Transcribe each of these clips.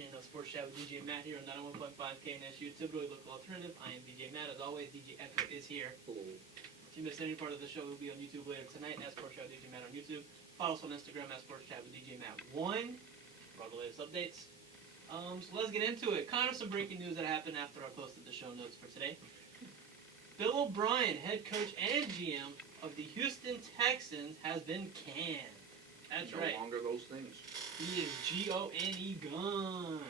edition of Sportschat with DJ Matt here on 91.5 KNSU, typically local alternative. I am DJ Matt. As always, DJ Echo is here. Hello. If you missed any part of the show, we'll be on YouTube later tonight at Sportschat with DJ Matt on YouTube. Follow us on Instagram at Sportschat with DJ Matt1 for all the latest updates. So let's get into it. Kind of some breaking news that happened after I posted the show notes for today. Bill O'Brien, head coach and GM of the Houston Texans, has been canned. That's right. No longer those things. He is G-O-N-E gone.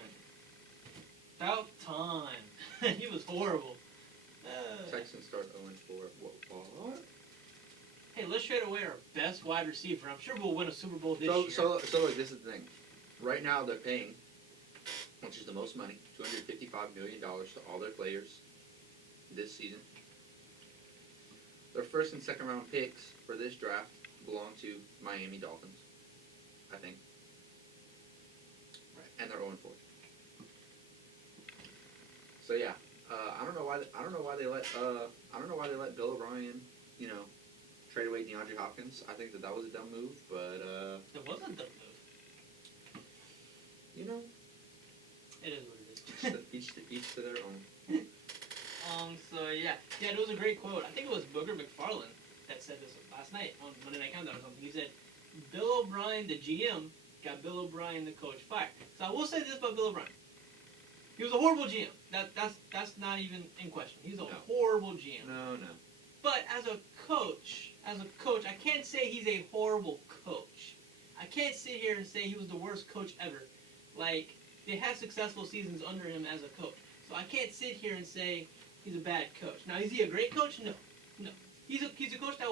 About time. He was horrible. Texans start 0-4. What? Hey, let's trade away our best wide receiver. I'm sure we'll win a Super Bowl this year. So look, this is the thing. Right now they're paying, which is the most money, $255 million to all their players this season. Their first and second round picks for this draft belong to Miami Dolphins, I think. Right. And they're 0-4. So yeah, I don't know why they let Bill O'Brien, trade away DeAndre Hopkins. I think that was a dumb move, but it was a dumb move. It is what it is. each to their own. So yeah, it was a great quote. I think it was Booger McFarland that said this last night on Monday Night Countdown or something. He said, Bill O'Brien, the GM, got Bill O'Brien, the coach, fired. So I will say this about Bill O'Brien. He was a horrible GM. That's not even in question. He's a horrible GM. No. But as a coach, I can't say he's a horrible coach. I can't sit here and say he was the worst coach ever. Like, they had successful seasons under him as a coach. So I can't sit here and say he's a bad coach. Now, is he a great coach? No. He's a coach that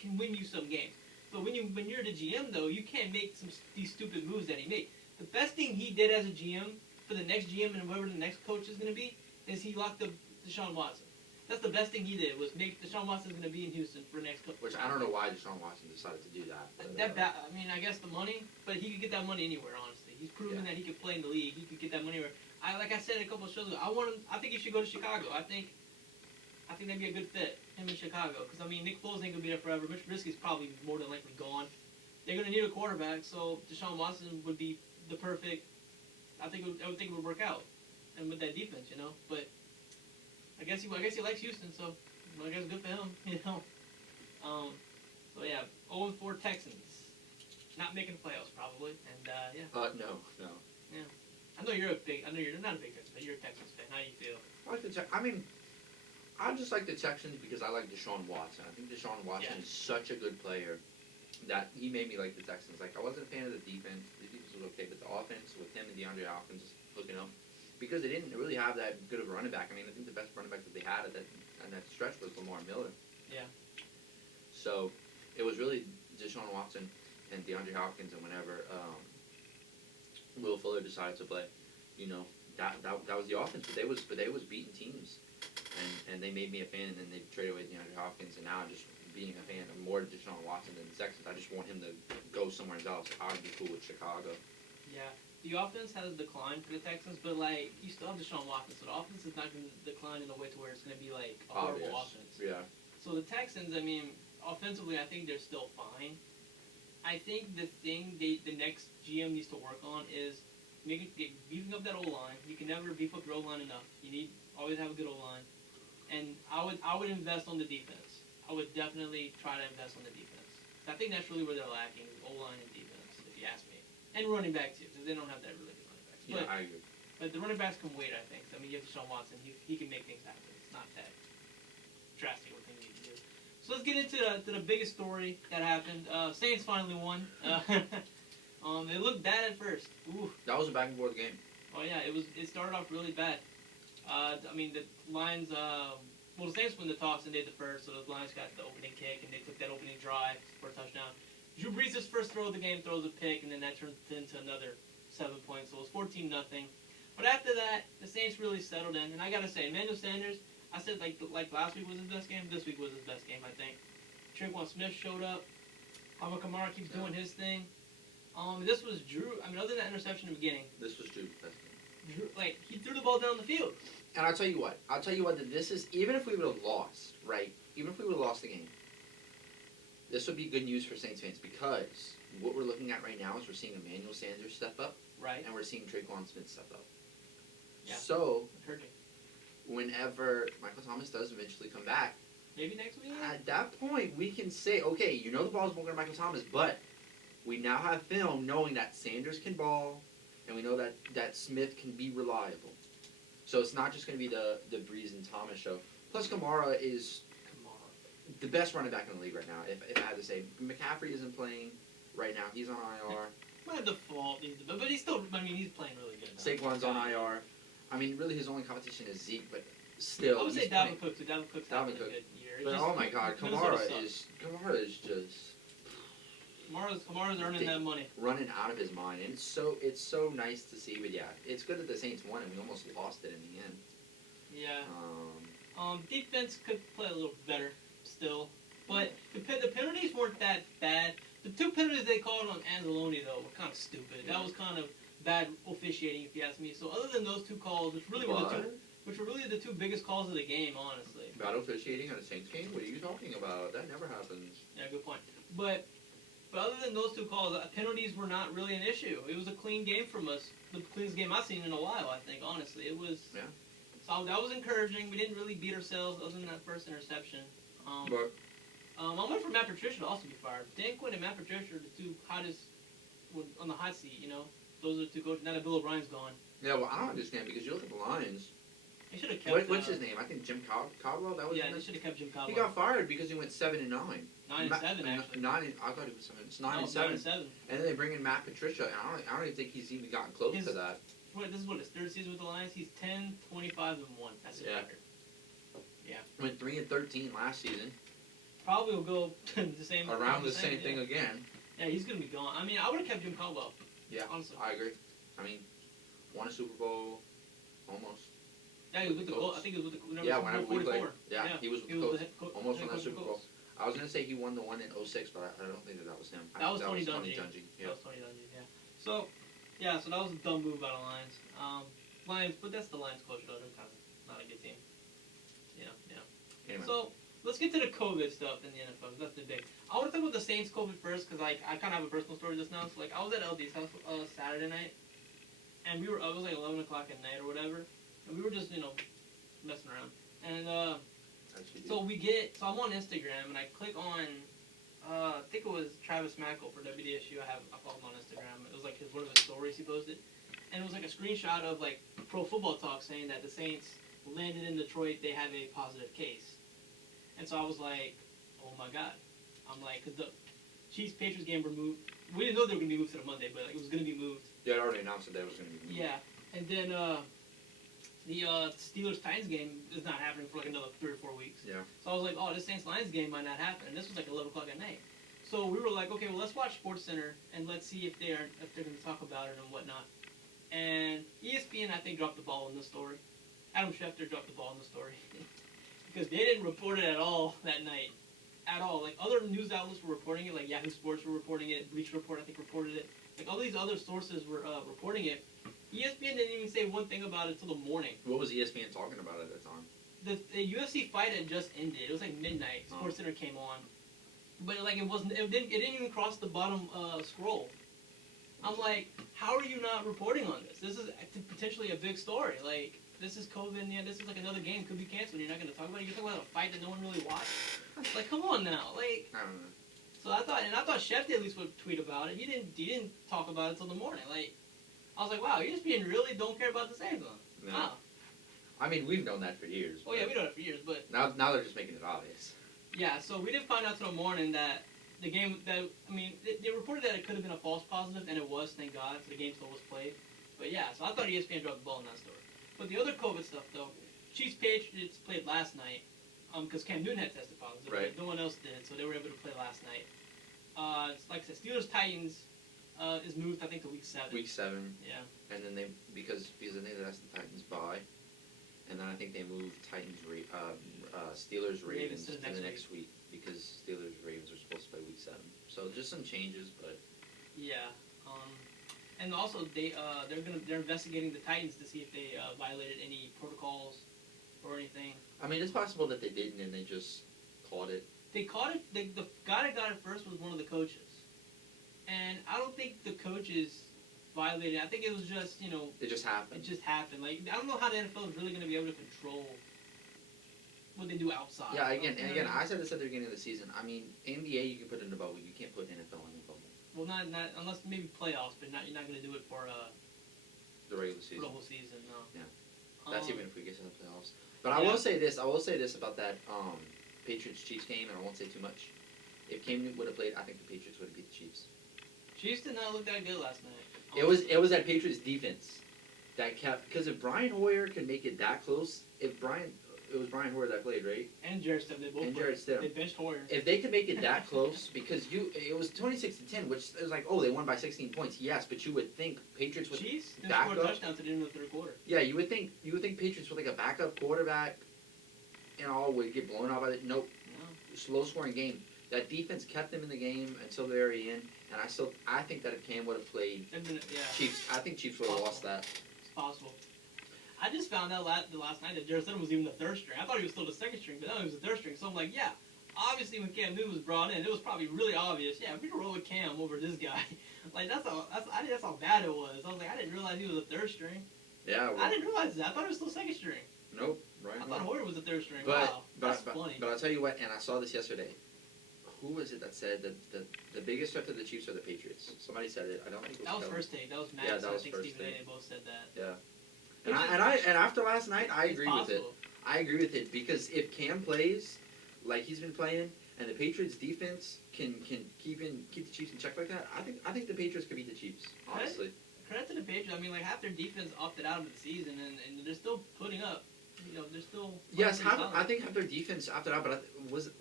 can win you some games. But when you're the GM, though, you can't make these stupid moves that he made. The best thing he did as a GM for the next GM and whoever the next coach is going to be is he locked up Deshaun Watson. That's the best thing he did, was make Deshaun Watson going to be in Houston for the next coach. Which I don't know why Deshaun Watson decided to do that. But, I guess the money, but he could get that money anywhere, honestly. He's proven that he could play in the league. He could get that money anywhere. Like I said a couple of shows ago, I think he should go to Chicago. I think that'd be a good fit, him in Chicago. Because, Nick Foles ain't going to be there forever. Mitch Trubisky's probably more than likely gone. They're going to need a quarterback, so Deshaun Watson would be the perfect, I would think it would work out. And with that defense, But I guess he likes Houston, so I guess good for him, So, yeah, 0-4 Texans. Not making the playoffs, probably. And, No. Yeah. I know you're not a big Texans, but you're a Texans fan. How do you feel? I just like the Texans because I like Deshaun Watson. I think Deshaun Watson is such a good player that he made me like the Texans. Like, I wasn't a fan of the defense. The defense was okay, but the offense with him and DeAndre Hopkins hooking up, because they didn't really have that good of a running back. I think the best running back that they had on that stretch was Lamar Miller. Yeah. So it was really Deshaun Watson and DeAndre Hopkins, and whenever Will Fuller decided to play, that was the offense. But they was beating teams, and they made me a fan. And then they traded away DeAndre Hopkins, and now I'm just being a fan of more Deshaun Watson than the Texans. I just want him to go somewhere else. I'd be cool with Chicago. Yeah, the offense has declined for the Texans, but you still have Deshaun Watson, so the offense is not going to decline in a way to where it's going to be like a horrible offense. Yeah. So the Texans, offensively, I think they're still fine. I think the thing the next GM needs to work on is beefing up that O-line. You can never beef up your O-line enough. You always have a good O-line. And I would invest on the defense. I would definitely try to invest on the defense. I think that's really where they're lacking, is O-line and defense, if you ask me. And running back, too, because they don't have that really good running backs. Yeah, I agree. But the running backs can wait, I think. You have Deshaun Watson. He can make things happen. It's not that drastic what they need to do. So let's get into the biggest story that happened. Saints finally won. It looked bad at first. Ooh. That was a back and forth game. Oh yeah, it started off really bad. The Lions. The Saints won the toss and they did the first, so the Lions got the opening kick and they took that opening drive for a touchdown. Drew Brees' first throw of the game throws a pick, and then that turns into another 7 points. So it was 14-0. But after that, the Saints really settled in, and I gotta say, Emmanuel Sanders. I said like last week was his best game. This week was his best game, I think. Tre'Quan Smith showed up. Alvin Kamara keeps doing his thing. This was Drew. Other than that interception in the beginning, this was Drew's best game. Drew, he threw the ball down the field. And I'll tell you what. That this is, even if we would have lost, right? Even if we would have lost the game, this would be good news for Saints fans, because what we're looking at right now is we're seeing Emmanuel Sanders step up. Right. And we're seeing Traquan Smith step up. Yeah. So, Encouraging. whenever Michael Thomas does eventually come back, Maybe next week. at that point we can say, okay, you know the ball's going to Michael Thomas, but we now have film knowing that Sanders can ball, and we know that Smith can be reliable. So it's not just going to be the Breeze and Thomas show. Plus, Kamara is the best running back in the league right now. If I had to say, McCaffrey isn't playing right now; he's on IR. By default, but he's still. I mean, he's playing really good. Saquon's on IR. I mean, really, his only competition is Zeke, but still. I would say Dalvin Cook too. Dalvin Cook's having a good year. But oh my God, Kamara is just. Kamara's earning that money. Running out of his mind, and it's so nice to see. But yeah, it's good that the Saints won, and we almost lost it in the end. Yeah. Defense could play a little better still, but the penalties weren't that bad. The 2 penalties they called on Anzalone though were kind of stupid. That was kind of bad officiating, if you ask me. So other than those 2 calls, which were really the 2 biggest calls of the game, honestly. Bad officiating at a Saints game? What are you talking about? That never happens. Yeah, good point. But other than those 2 calls, penalties were not really an issue. It was a clean game from us. The cleanest game I've seen in a while, I think, honestly. It was. Yeah. So that was encouraging. We didn't really beat ourselves other than that first interception. I went for Matt Patricia to also be fired. Dan Quinn and Matt Patricia are the 2 hottest on the hot seat, you know. Those are the 2 coaches. Now that Bill O'Brien's gone. Yeah, well, I don't understand because you look at the Lions. They should have kept. What's his name? I think Jim Caldwell. That was. Yeah, they should have kept Jim Caldwell. He got fired because he went 7-9. 9-7 actually. 9. I thought he was 7. It's 9-7. 9-7. And then they bring in Matt Patricia, and I don't even think he's even gotten close to that. This is what his 3rd season with the Lions. He's 10-25-1. That's his record. Yeah. Went 3-13 last season. Probably will go the same. Around the same thing again. Yeah, he's gonna be gone. I mean, I would have kept Jim Caldwell. Yeah, honestly. I agree. I mean, won a Super Bowl, almost. Yeah, he was with the Colts. I think he was with the. Yeah, whenever we played. Yeah, he was with the Colts. Almost won that Super Bowl. I was gonna say he won the one in 06, but I don't think that was him. That was Tony Dungy. Yeah. That was Tony Dungy. Yeah. So that was a dumb move by the Lions. Lions, but that's the Lions coach though. They're kind of not a good team. Yeah. Anyway. So let's get to the COVID stuff in the NFL. That's the big. I want to talk about the Saints COVID first because I kind of have a personal story just now. So I was at LD's house Saturday night, and it was like 11 o'clock at night or whatever, and we were just messing around. And so I'm on Instagram and I click on I think it was Travis Mackle for WDSU. I followed him on Instagram. It was like one of his stories he posted, and it was like a screenshot of like Pro Football Talk saying that the Saints landed in Detroit. They have a positive case. And so I was like, oh my God. I'm like, because the Chiefs-Patriots game were moved. We didn't know they were going to be moved to the Monday, but it was going to be moved. Yeah, I already announced that they was going to be moved. Yeah. And then the Steelers-Titans game is not happening for like another 3 or 4 weeks. Yeah. So I was like, oh, this Saints-Lions game might not happen. And this was like 11 o'clock at night. So we were like, okay, well, let's watch SportsCenter and let's see if they're going to talk about it and whatnot. And ESPN, I think, dropped the ball in this story. Adam Schefter dropped the ball in the story. Because they didn't report it at all that night. At all. Like, other news outlets were reporting it. Like, Yahoo Sports were reporting it. Bleacher Report, I think, reported it. Like, all these other sources were reporting it. ESPN didn't even say one thing about it until the morning. What was ESPN talking about at that time? The UFC fight had just ended. It was like midnight. SportsCenter came on. But, like, it didn't even cross the bottom scroll. I'm like, how are you not reporting on this? This is potentially a big story. Like, this is COVID, yeah, this is like another game, could be canceled, you're not going to talk about it? You're talking about a fight that no one really watched? Like, come on now. Like, I don't know. So I thought Schefter at least would tweet about it. He didn't talk about it until the morning. Like, I was like, wow, you just being really don't care about the Saints, huh? No. Wow. I mean, we've known that for years. Oh, yeah, we know that for years, but... Now they're just making it obvious. Yeah, so we didn't find out till the morning that the game, they reported that it could have been a false positive, and it was, thank God, so the game still was played. But yeah, so I thought ESPN dropped the ball in that story. But the other COVID stuff, though, Chiefs-Patriots played last night, because Cam Newton had tested positive. Right. No one else did, so they were able to play last night. Like I said, Steelers-Titans is moved, I think, to Week 7. Week 7. Yeah. And then because I think that's the Titans bye. And then I think they moved Steelers-Ravens to the next week because Steelers-Ravens are supposed to play Week 7. So just some changes, but... Yeah. And also, they're investigating the Titans to see if they violated any protocols or anything. I mean, it's possible that they didn't and they just caught it. They caught it. The guy that got it first was one of the coaches. And I don't think the coaches violated. I think it was just, you know, It just happened. it just happened. Like, I don't know how the NFL is really going to be able to control what they do outside. Yeah, again, You know and again, what I mean? I said this at the beginning of the season. I mean, NBA you can put in a bubble. You can't put NFL in a bubble. Well, not unless maybe playoffs, but you're not going to do it for The regular for season. the whole season. No. Yeah. That's even if we get to the playoffs. But I Yeah. will say this. I will say this about that Patriots Chiefs game, and I won't say too much. If Cam Newton would have played, I think the Patriots would have beat the Chiefs. Chiefs did not look that good last night. It was that Patriots defense that kept, because if Brian Hoyer can make it that close, it was Brian Hoyer that played, right? And Jarrett Stidham, they both And played. Jarrett Stidham. They benched Hoyer. If they could make it that close, because it was 26-10, which it was like, oh, they won by 16 points. Yes, but you would think Patriots would Chiefs didn't back score up. touchdowns at the end of the third quarter. Yeah, you would think Patriots with like a backup quarterback and all would get blown out by the nope. No. Slow scoring game. That defense kept them in the game until the very end, and I think that if Cam would have played Chiefs, I think Chiefs would have lost that. It's possible. I just found out last night that Jarrett Stidham was even the third string. I thought he was still the second string, but no, he was the third string. So I'm like, yeah, obviously when Cam Newton was brought in, it was probably really obvious. Yeah, we can roll with Cam over this guy. Like that's how bad it was. I was like, I didn't realize he was a third string. Yeah. Well, I didn't realize that. I thought he was still second string. nope. Right. I thought Hoyer was the third string. But Wow, that's funny. But I'll tell you what, and I saw this yesterday. Who was it that said that the biggest threat to the Chiefs are the Patriots? Somebody said it. I don't think it was. That was Kelly. First Take. That was Max. Yeah, that was I think First Stephen A. Take. They both said that. Yeah. And after last night, I It's agree with it. possible. I agree with it because if Cam plays like he's been playing, and the Patriots defense can keep the Chiefs in check like that, I think the Patriots could beat the Chiefs. Honestly. Credit to the Patriots. I mean, like half their defense opted out of the season, and they're still putting up. You know, they're still. Yes, pretty solid. I think half their defense opted out, but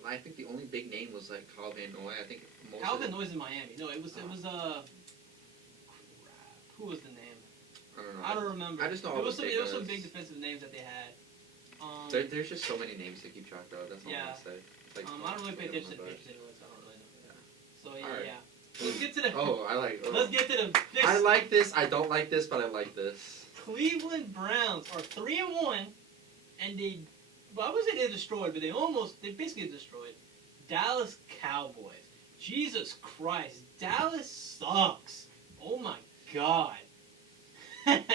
I think the only big name was like Kyle Van Noy. I think most Kyle of Van it, Noy's in Miami. No, it was who was the name? I don't know. I don't remember. I just know it all was the some big some guys. big defensive names that they had. There's just so many names to keep track of. That's all Yeah. I'm gonna say. It's like, I don't really pay forget attention to them, Patriots anyway, so I don't really know. Yeah. So yeah, Alright. yeah. Let's get to the. Oh, I like. Oh. Let's get to the. I like this. I don't like this, but I like this. Cleveland Browns are 3-1, and they. Well, I would say they destroyed, but they basically destroyed Dallas Cowboys. Jesus Christ, Dallas sucks. Oh my God. It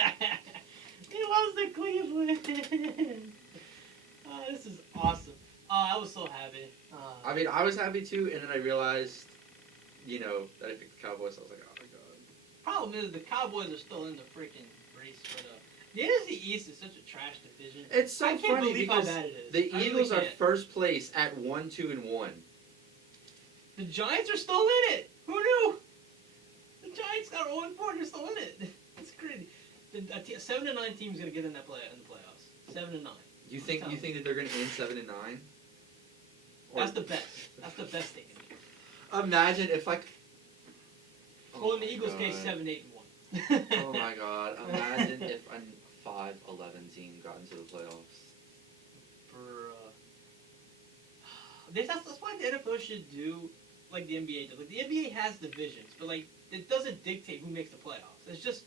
was the Cleveland. Oh, this is awesome. I was so happy. I mean, I was happy too, and then I realized, that I picked the Cowboys. I was like, oh my God. Problem is, the Cowboys are still in the freaking race for the NFC East is such a trash division. It's so I can't funny believe because how bad it is. the I really Eagles are can't. first place at 1-2-1. The Giants are still in it. Who knew? The Giants got 0-4 and they're still in it. It's crazy. The 7-9 team's gonna get in the playoffs. 7-9. You think that they're going to end 7-9? That's the best. That's the best they can do. Imagine if like. Well, in the my Eagles' God. case, 7-8-1. Oh my God! Imagine if a 5-11 team got into the playoffs. Bruh. That's why the NFL should do like the NBA does. Like the NBA has divisions, but like it doesn't dictate who makes the playoffs. It's just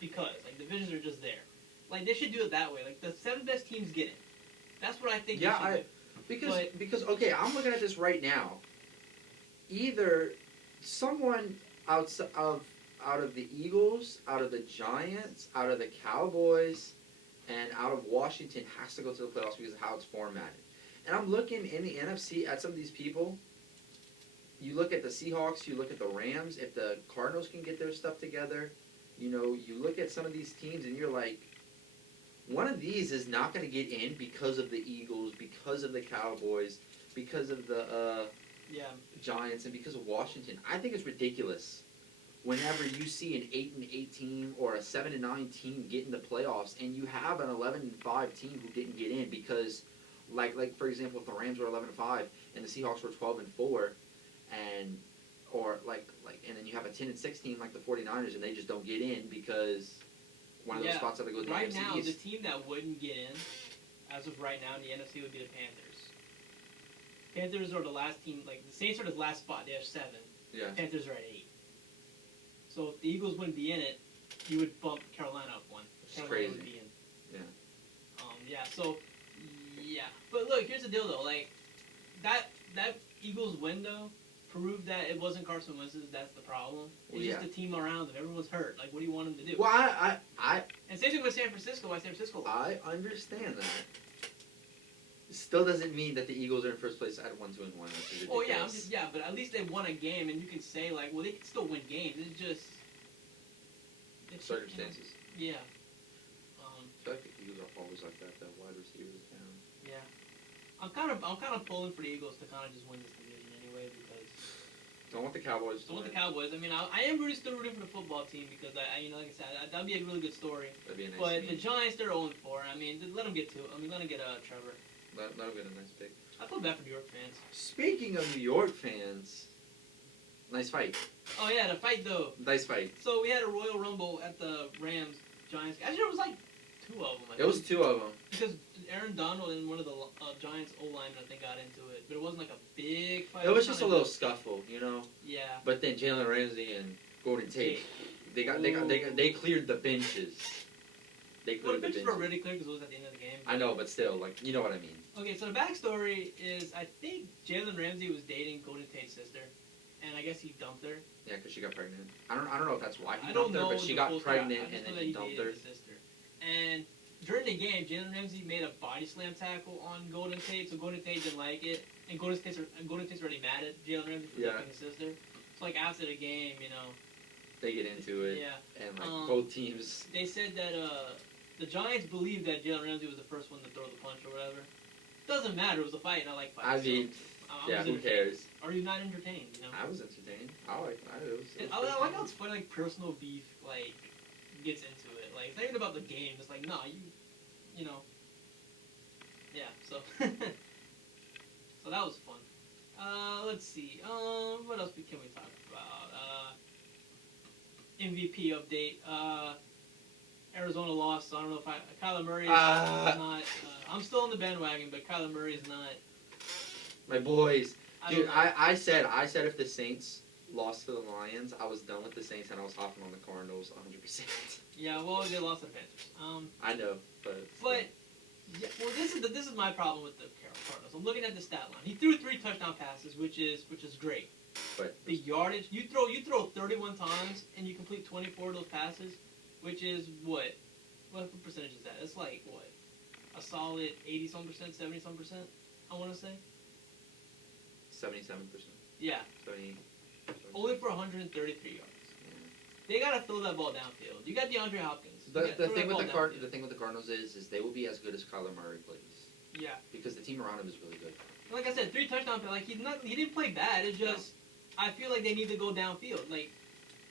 because like divisions are just there. Like they should do it that way. Like the 7 best teams get in. That's what I think. Yeah, they should do. because okay, I'm looking at this right now. Either someone out of the Eagles, out of the Giants, out of the Cowboys, and out of Washington has to go to the playoffs because of how it's formatted. And I'm looking in the NFC at some of these people. You look at the Seahawks, you look at the Rams. If the Cardinals can get their stuff together, you look at some of these teams and you're like, one of these is not going to get in because of the Eagles, because of the Cowboys, because of the Giants, and because of Washington. I think it's ridiculous whenever you see an 8-8 team or a 7-9 team get in the playoffs, and you have an 11-5 team who didn't get in because, like for example, if the Rams were 11-5 and the Seahawks were 12-4, and then you have a 10-6 team like the 49ers, and they just don't get in because one of those spots that go to the right NFC now, East. the team that wouldn't get in, as of right now in the NFC, would be the Panthers. Panthers are the last team. Like the Saints are the last spot. They have 7. Yeah. Panthers are at 8. So if the Eagles wouldn't be in it, you would bump Carolina up 1. It's Carolina crazy. would be in. Yeah. So, yeah. But look, here's the deal though. Like that Eagles window proved that it wasn't Carson Wentz's. That's the problem. It's just the team around him. Everyone's hurt. Like, what do you want him to do? Well, I and same thing with San Francisco. Why San Francisco? I understand that. Still doesn't mean that the Eagles are in first place at 1-2-1. Oh yeah, but at least they won a game, and you can say like, well, they can still win games. It's just circumstances. You know, yeah. I feel like the Eagles are always like that. The wide receivers down. Yeah. I'm kind of pulling for the Eagles to kind of just win this division anyway because. Don't want the Cowboys. Don't want the Cowboys. I mean, I am really still rooting for the football team because like I said, that'd be a really good story. That'd be a nice. But the Giants, they're 0-4. I mean, let them get Trevor. Let them get a nice pick. I feel bad for New York fans. Speaking of New York fans, nice fight. Oh yeah, the fight though. Nice fight. So we had a Royal Rumble at the Rams Giants. Actually, there was like 2 of them. It was 2 of them. Because Aaron Donald and one of the Giants O-linemen, I think, got into it. But it wasn't like a big fight. It was just a little scuffle, you know? Yeah. But then Jalen Ramsey and Golden Tate, they cleared the benches. They cleared the benches. The benches were already cleared because it was at the end of the game. I know, but still, like, you know what I mean. Okay, so the backstory is I think Jalen Ramsey was dating Golden Tate's sister. And I guess he dumped her. Yeah, because she got pregnant. I don't know if that's why he dumped dumped her, but she got pregnant and then he dumped her. Sister. And during the game, Jalen Ramsey made a body slam tackle on Golden Tate, so Golden Tate didn't like it. And Golden Tate's already mad at Jalen Ramsey for dumping his sister. So, like, after the game, you know. They get into it. Yeah. And, like, both teams. They said that the Giants believed that Jalen Ramsey was the first one to throw the punch or whatever. Doesn't matter. It was a fight, and I like fights. I mean, who cares? Are you not entertained? You know. I was entertained. I like how it's funny, like personal beef, like gets into it. Like it's not even about the game. It's like, nah, you know. Yeah. So. So that was fun. Let's see. What else can we talk about? MVP update. Arizona lost, so I don't know if Kyler Murray is not. I'm still on the bandwagon, but Kyler Murray is not. My boys, dude. I said if the Saints lost to the Lions, I was done with the Saints and I was hopping on the Cardinals 100%. Yeah, well, they lost to the Panthers. I know, but yeah, well, this is my problem with the Cardinals. I'm looking at the stat line. He threw 3 touchdown passes, which is great. But the yardage, you throw 31 times and you complete 24 of those passes. Which is what percentage is that? It's like, what? A solid 80-some percent, 70-some percent, I want to say? 77%. Yeah. 70. Only for 133 yards. Yeah. They got to throw that ball downfield. You got DeAndre Hopkins. The thing with the Cardinals is they will be as good as Kyler Murray plays. Yeah. Because the team around him is really good. Like I said, 3 touchdowns. Like, he didn't play bad. It's just, I feel like they need to go downfield. Like,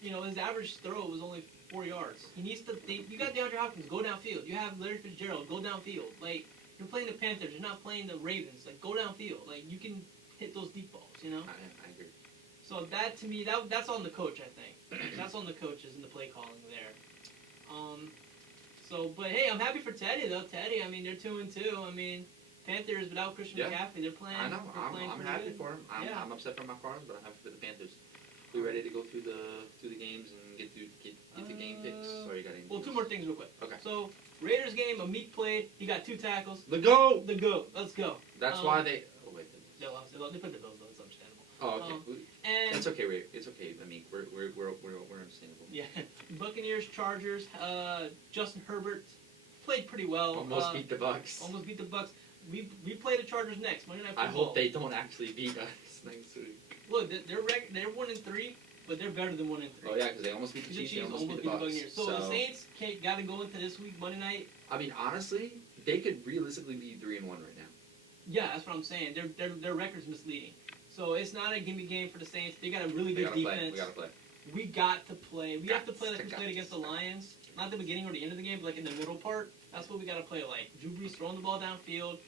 you know, his average throw was only 4 yards. He needs to think. You got DeAndre Hopkins, go downfield. You have Larry Fitzgerald, go downfield. Like, you're playing the Panthers, you're not playing the Ravens. Like, go downfield. Like, you can hit those deep balls, you know? I agree. So that, to me, that's on the coach, I think. That's on the coaches and the play calling there. But hey, I'm happy for Teddy, though. Teddy, I mean, they're 2-2. I mean, Panthers without Christian McCaffrey, they're playing. I know. I'm happy good. for him. I'm upset for my Cardinals, but I'm happy for the Panthers. We ready to go through the games and get to game picks? Or you got anything? Well, 2 more things real quick. Okay. So Raiders game, Amik played. He got 2 tackles. The GOAT. Let's go. That's why they. Oh wait. They lost. They put the Bills though. It's understandable. Oh okay. And that's okay, Ray. It's okay. I mean, we're understandable. Yeah. Buccaneers, Chargers. Justin Herbert played pretty well. Almost beat the Bucks. Almost beat the Bucks. We play the Chargers next Monday Night Football. I hope they don't actually beat us next week. Look, they're 1-3, but they're better than 1-3. Oh yeah, because they almost beat the Chiefs. They almost beat the Buccaneers. So the Saints got to go into this week Monday night. I mean, honestly, they could realistically be 3-1 right now. Yeah, that's what I'm saying. Their record's misleading. So it's not a gimme game for the Saints. They got a really good defense. We gotta play. We got to play. We have to play like we played against the Lions. Not the beginning or the end of the game, but like in the middle part. That's what we got to play like. Drew Brees throwing the ball downfield.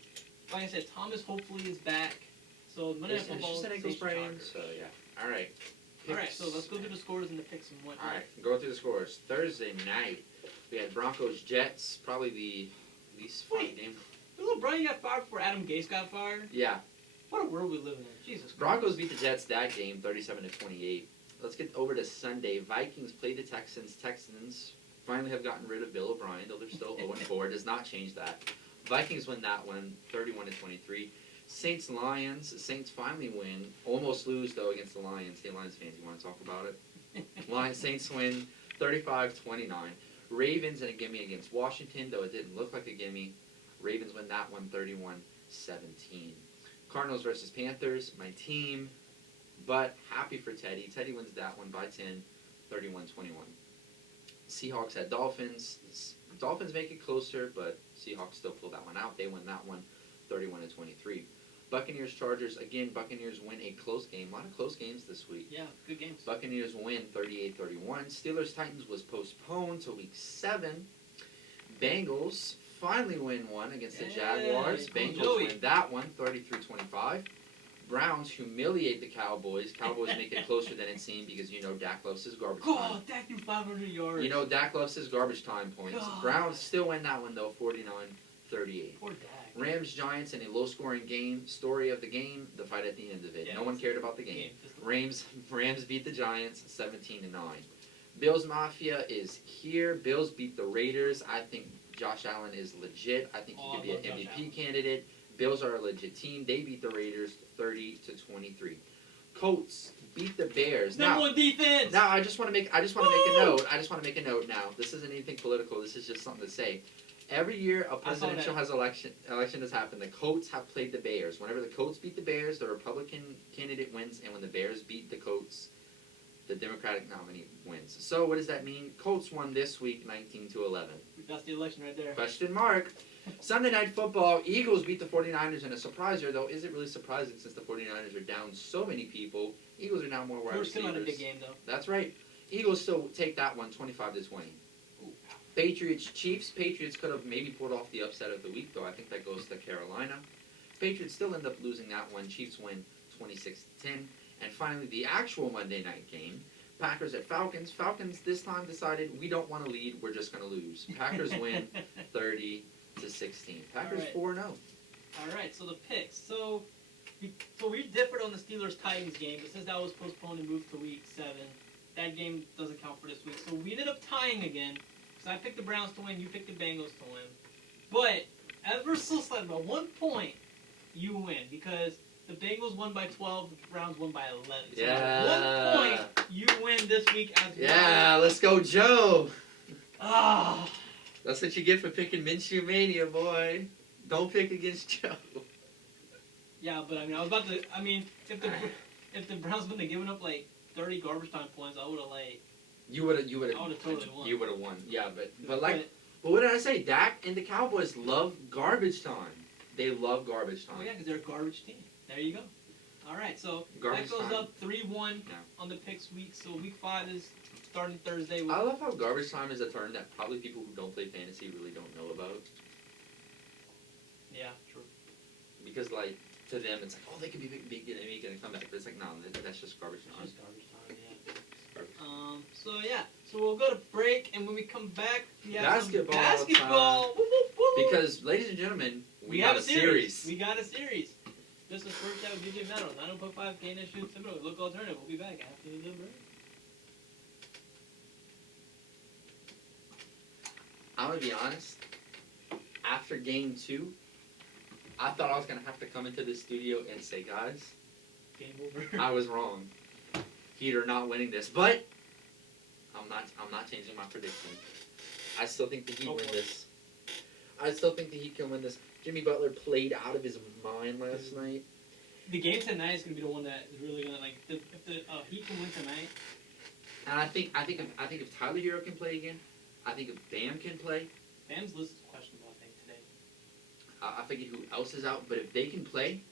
Like I said, Thomas hopefully is back. So Monday Night Football. Just an ankle sprain. So yeah. All right. All right. So let's go through the scores and the picks and whatnot. All right. Go through the scores. Thursday night, we had Broncos Jets. Probably the least fun game. Little Brian got fired before Adam Gase got fired. Yeah. What a world we live in. Jesus Christ. Broncos beat the Jets that game, 37-28. Let's get over to Sunday. Vikings play the Texans. Texans finally have gotten rid of Bill O'Brien, though they're still 0-4. Does not change that. Vikings win that one, 31-23. Saints-Lions. Saints finally win. Almost lose, though, against the Lions. Hey, Lions fans, you want to talk about it? Saints win 35-29. Ravens in a gimme against Washington, though it didn't look like a gimme. Ravens win that one 31-17. Cardinals versus Panthers, my team. But happy for Teddy. Teddy wins that one by 10, 31-21. Seahawks at Dolphins. Dolphins make it closer, but Seahawks still pull that one out. They win that one 31-23. Buccaneers Chargers. Again, Buccaneers win a close game. A lot of close games this week. Yeah, good games. Buccaneers win 38-31. Steelers Titans was postponed to week 7. Bengals finally win one against the Jaguars. Bengals win that one 33-25. Browns humiliate the Cowboys. Cowboys make it closer than it seemed because you know Dak loves his garbage time. Oh, Dak threw 500 yards. You know Dak loves his garbage time points. God. Browns still win that one though, 49-38. Poor Dak. Rams Giants in a low-scoring game. Story of the game: the fight at the end of it. Yeah, no one cared about the game. Game. Rams beat the Giants 17-9. Bills Mafia is here. Bills beat the Raiders. I think Josh Allen is legit. I think he could be an MVP candidate. Bills are a legit team. They beat the Raiders 30-23. Colts beat the Bears. Number one defense. Now I just want to make a note. I just want to make a note now. This isn't anything political. This is just something to say. Every year a presidential election has happened, the Colts have played the Bears. Whenever the Colts beat the Bears, the Republican candidate wins, and when the Bears beat the Colts, the Democratic nominee wins. So what does that mean? Colts won this week 19-11. That's the election right there. Question mark. Sunday Night Football, Eagles beat the 49ers in a surpriser, though. Is it really surprising since the 49ers are down so many people? Eagles are now more wide receivers. First come out a big game, though. That's right. Eagles still take that one 25-20. Patriots, Chiefs. Patriots could have maybe pulled off the upset of the week, though. I think that goes to Carolina. Patriots still end up losing that one. Chiefs win 26-10. And finally, the actual Monday night game. Packers at Falcons. Falcons this time decided we don't want to lead. We're just going to lose. Packers win 30-16. Packers 4-0. All right, so the picks. So we differed on the Steelers-Titans game, but since that was postponed and moved to week 7, that game doesn't count for this week. So we ended up tying again. So I picked the Browns to win, you picked the Bengals to win. But ever so slightly, by 1 point, you win because the Bengals won by 12, the Browns won by 11. So yeah. 1 point, you win this week as well. Yeah, let's go, Joe. Ah. That's what you get for picking Minshew Mania, boy. Don't pick against Joe. Yeah, but I was if the Browns wouldn't have given up like 30 garbage time points, I would have You would have totally won. You would have won. Yeah, but what did I say? Dak and the Cowboys love garbage time. They love garbage time. Oh yeah, because they're a garbage team. There you go. All right, so garbage that goes time. up 3-1 on the picks week. So week 5 is starting Thursday. I love how garbage time is a term that probably people who don't play fantasy really don't know about. Yeah, true. Because like to them, it's like, oh, they could be big and making a comeback, but it's like, no, that's just garbage time. It's just garbage time. Yeah. So yeah, so we'll go to break, and when we come back, we have basketball. Woo, woo, woo. Because, ladies and gentlemen, we have got a series. We got a series. This is Sportschat with DJ Metal, 9.5 KNSU Timberlake, local alternative. We'll be back after the break. I'm gonna be honest. After game 2, I thought I was gonna have to come into the studio and say, guys, game over. I was wrong. Heat are not winning this, but I'm not changing my prediction. I still think the Heat win this. I still think the Heat can win this. Jimmy Butler played out of his mind last night. The game tonight is gonna be the one that is really gonna if the Heat can win tonight. And I think if Tyler Hero can play again, I think if Bam can play. Bam's list is questionable, I think, today. I forget who else is out, but if they can play.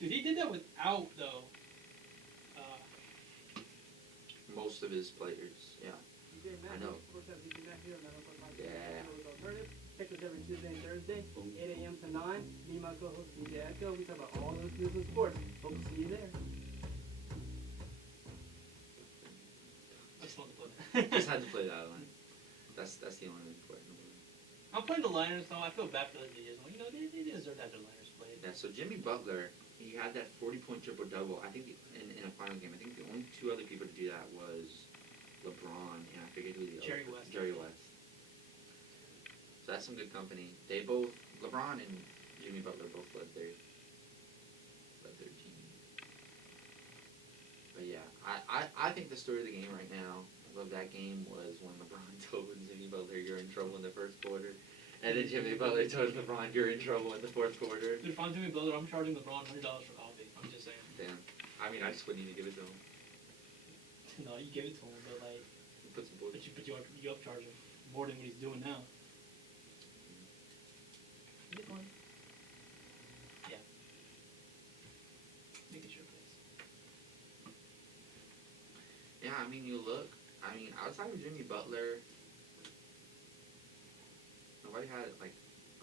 Dude, he did that without, though. Most of his players, yeah. I know. Yeah. Check us every Tuesday and Thursday, 8 a.m. to 9. Me and my co-host, DJ Echo. We talk about all those news and sports. Hope to see you there. Just wanted to play that. Just had to play that one. That's the only important one. I'm playing the Liners, though. I feel bad for the D's. You know, they deserve to have their Liners played. Yeah, so Jimmy Butler, he had that 40-point triple-double. I think in a final game. I think the only 2 other people to do that was LeBron, and I forget who the Jerry other West. Jerry West. So that's some good company. They both, LeBron and Jimmy Butler both led their team. But yeah, I think the story of the game right now of that game was when LeBron told Jimmy Butler, "You're in trouble" in the first quarter, and then Jimmy Butler told LeBron, "You're in trouble" in the fourth quarter. Dude, if I'm Jimmy Butler, I'm charging LeBron $100 for coffee. I'm just saying. Damn. I mean, I just wouldn't even give it to him. No, you give it to him, but like, Put some bullshit. you upcharge him more than what he's doing now. Is it fun? Yeah. Making sure, please. Yeah, I mean, outside of Jimmy Butler, nobody had, like,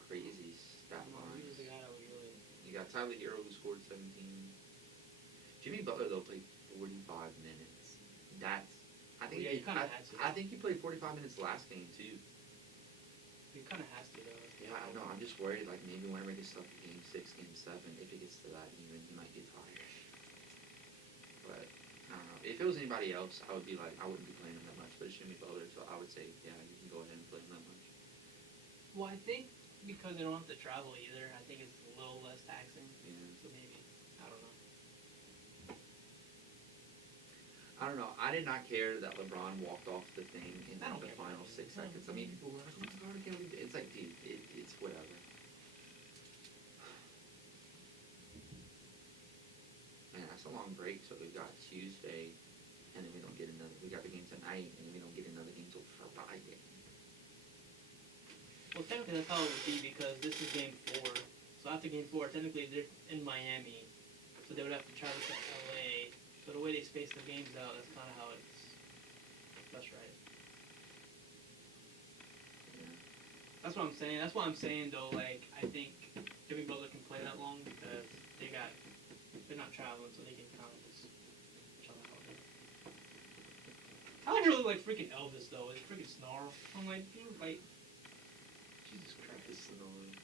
crazy stat lines. You got Tyler Hero, who scored 17. Jimmy Butler, though, played 45 minutes. I think he kind of had to. I think he played 45 minutes last game, too. He kind of has to, though. Yeah, I know. I'm just worried, like, maybe whenever it gets to, like, game 6, game 7, if it gets to that even, he might get tired. But I don't know. If it was anybody else, I would be like, I wouldn't be playing him that much. But it's Jimmy Butler, so I would say, yeah, you can go ahead and play him that much. Well, I think because they don't have to travel either, I think it's a little less taxing. Yeah. So maybe. I don't know. I don't know. I did not care that LeBron walked off the thing in I don't the care. final 6 seconds. I mean, people were like, "Oh my God, I can't believe it." It's like, dude, it's whatever. Man, that's a long break. So we've got Tuesday, and then we don't get another. We got the game tonight, and then we don't get another game till Friday. Well, technically that's how it would be because this is game 4. So after game 4, technically they're in Miami, so they would have to travel to LA. So the way they space the games out, that's kind of how it's. That's right. Yeah. That's what I'm saying. That's why I'm saying though. Like I think Jimmy Butler can play that long because they're not traveling, so they can kind of just chill out. I like really like freaking Elvis though. His freaking snarl. I'm like, dude, like, Jesus Christ. It's annoying.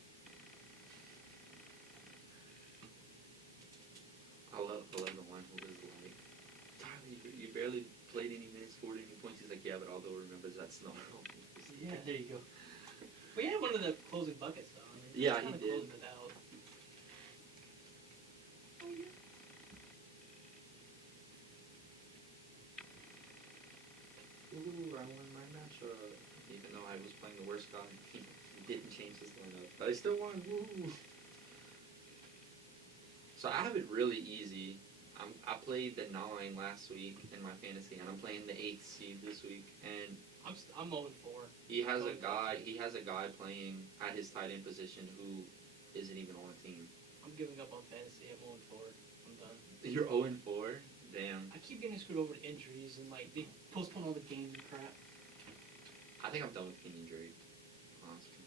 I love the one who was like, "Tyler, you barely played any minutes, scored any points." He's like, "Yeah, but although remembers that snarl." Yeah, there you go. But he had one of the closing buckets though. I mean, Yeah, he kinda did. closed it out. Oh yeah. Ooh, I won my matchup. Even though I was playing the worst guy, he didn't change his lineup. But I still won. Woo! So I have it really easy. I played the 9 last week in my fantasy, and I'm playing the 8th seed this week. And I'm 0-4. he has a guy playing at his tight end position who isn't even on the team. I'm giving up on fantasy. I'm 0-4. I'm done. You're 0-4. Damn. I keep getting screwed over to injuries and like they postpone all the games and crap. I think I'm done with Kenyon Drake. Honestly.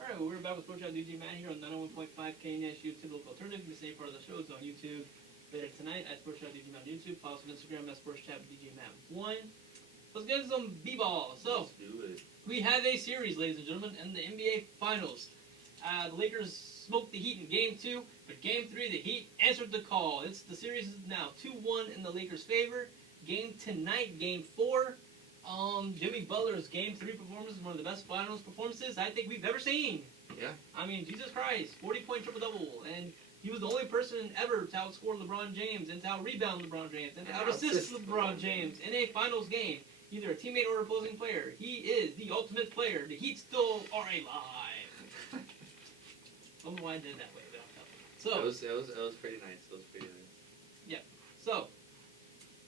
Alright, well, we're back with Sportschat DJ Matt here on 901.5 KNS YouTube local alternative. The same part of the show is on YouTube later tonight at Sportschat DJ Matt on YouTube. Follow us on Instagram at Sportschat DJ Matt 1. Let's get some b-ball. So Let's do it. we have a series, ladies and gentlemen, in the NBA Finals. The Lakers smoked the Heat in Game 2, but Game 3, the Heat answered the call. The series is now 2-1 in the Lakers' favor. Game tonight, Game 4. Jimmy Butler's Game 3 performance is one of the best Finals performances I think we've ever seen. Yeah. I mean, Jesus Christ, 40-point triple-double, and he was the only person ever to outscore LeBron James and to out-rebound LeBron James and to out-assist LeBron James in a Finals game. Either a teammate or opposing player. He is the ultimate player. The Heat still are alive. I don't know why I did it that way, but I'll tell you. So it was pretty nice. It was pretty nice. Yeah. So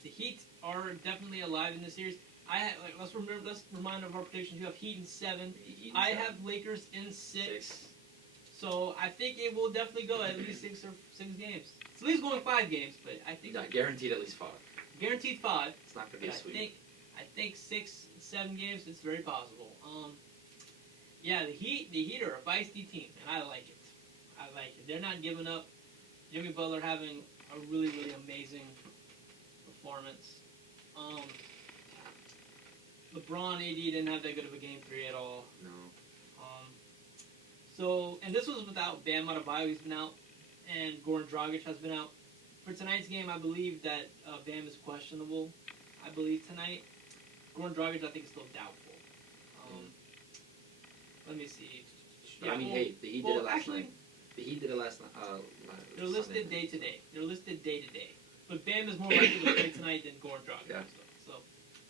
the Heat are definitely alive in this series. Let's remind of our predictions. You have Heat in 7. I have Lakers in 6. So I think it will definitely go at least 6 games. It's at least going 5 games, but I think Guaranteed at least 5. guaranteed 5. It's not gonna be a sweep. I think 6, 7 games. It's very possible. Yeah, the Heat are a feisty team, and I like it. They're not giving up. Jimmy Butler having a really, really amazing performance. LeBron AD didn't have that good of a Game 3 at all. No. And this was without Bam Adebayo. He's been out, and Goran Dragic has been out. For tonight's game, I believe that Bam is questionable. I believe tonight. Goran Dragic, I think, is still doubtful. Let me see. I mean, hey, the Heat did it last night. The Heat did it last night. They're listed day to day. They're listed day to day. But Bam is more likely to play tonight than Goran Dragic. Yeah. So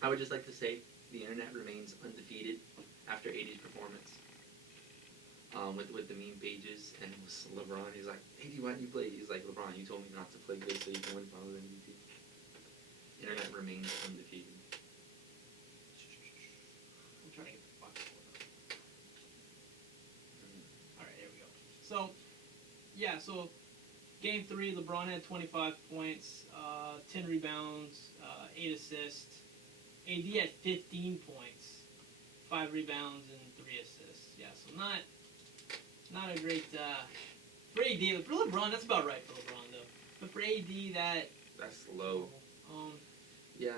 I would just like to say the internet remains undefeated after AD's performance. With the meme pages, and it was LeBron. He's like, AD, why didn't you play? He's like, LeBron, you told me not to play good so you can win Finals MVP. Internet remains undefeated. I'm trying to get the box score up. Alright, there we go. So, yeah, so game 3, LeBron had 25 points, 10 rebounds, 8 assists. AD had 15 points, 5 rebounds, and 3 assists. Yeah, so not a great for AD. For LeBron, that's about right for LeBron though. But for AD, that's low. Yeah,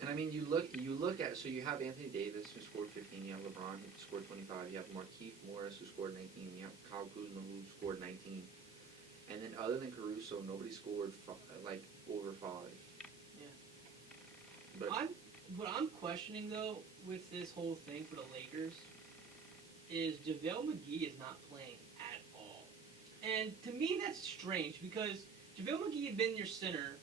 and I mean you look at, so you have Anthony Davis who scored 15. You have LeBron who scored 25. You have Markieff Morris who scored 19. You have Kyle Kuzma who scored 19. And then other than Caruso, nobody scored over 5. Yeah. But what I'm questioning though with this whole thing for the Lakers is JaVale McGee is not playing at all. And to me that's strange because JaVale McGee had been your center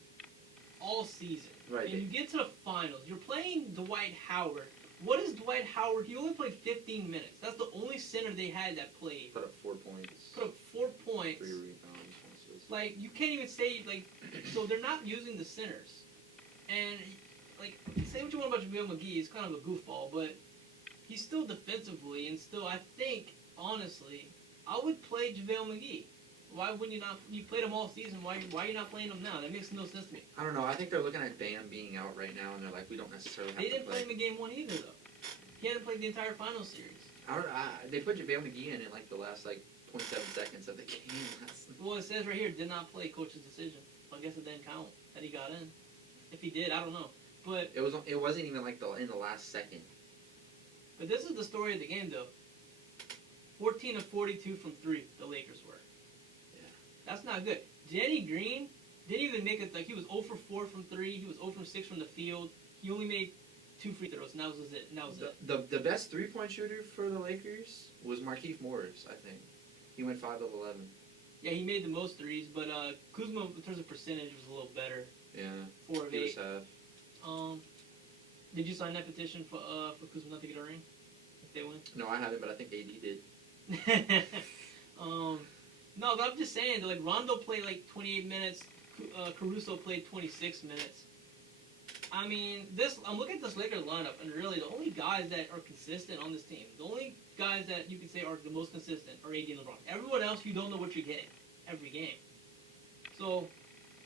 all season. Right. And you get to the finals. You're playing Dwight Howard. What is Dwight Howard? He only played 15 minutes. That's the only center they had that played. Put up 4 points. 4 points. 3 rebounds. Like, you can't even say, like, so they're not using the centers. And, like, say what you want about JaVale McGee, he's kind of a goofball, but he's still defensively, and still, I think, honestly, I would play JaVale McGee. Why wouldn't you not? You played him all season. Why are you not playing him now? That makes no sense to me. I don't know. I think they're looking at Bam being out right now, and they're like, we don't necessarily have They to didn't play him in game 1 either, though. He hadn't played the entire finals series. They put JaVale McGee in like the last, 0.7 seconds of the game last night. Well, it says right here, did not play, coach's decision. So I guess it didn't count that he got in. If he did, I don't know. But it wasn't even in the last second. But this is the story of the game, though. 14 of 42 from 3, the Lakers were. Yeah. That's not good. Danny Green didn't even make it. Like, he was 0 for 4 from 3. He was 0 for 6 from the field. He only made 2 free throws, and that was it. The best 3-point shooter for the Lakers was Markieff Morris, I think. He went 5 of 11. Yeah, he made the most threes, but Kuzma, in terms of percentage, was a little better. Yeah. 4 of 8. Half. Did you sign that petition for Kuzma not to get a ring if they win? No, I haven't, but I think AD did. No, but I'm just saying that, like, Rondo played 28 minutes. Caruso played 26 minutes. I mean, I'm looking at this Lakers lineup, and really the only guys that are consistent on this team, the only guys that you can say are the most consistent are AD and LeBron. Everyone else, you don't know what you're getting every game. So,